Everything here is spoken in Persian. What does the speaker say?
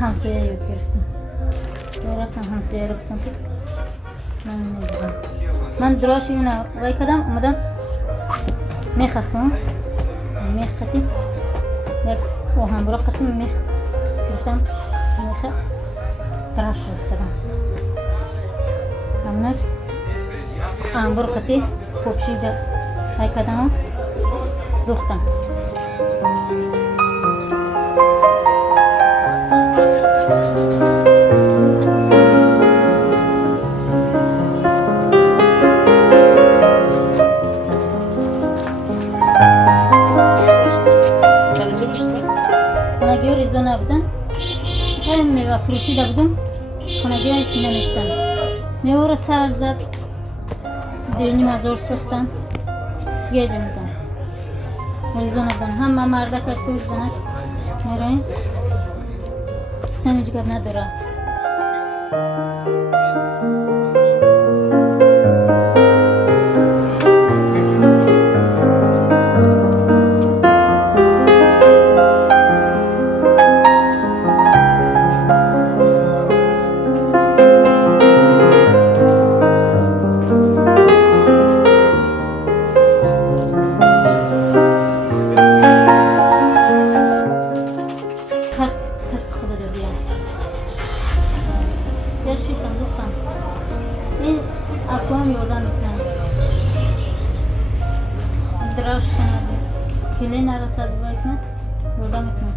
همسایه یاد گرفتم. رفتم همسایه رو گفتم که من نمی‌دونم. من دراش اینو وای کردم اومدم میخ کنم. میخ قطعی یک هم برای قطعی میخ گرفتم میخ دراش راست کردم. همون هم برای قطعی پوپشیده وای کردم دوختم. خونگی ریزا نبودن خیلی میوه فروشیده بودم خونگی های چی نمیدن میوه رو سر زد 2,500 سوختم گیجه میدن ریزا نبودن همه مرده که تو زنک میرین نمیجگر نداره کسب خدا دادیم. یه شیشم دوختم. این اقوام یادم میکنم. دراش کنه. کلی نرسد باید کنه. یادم میکنم.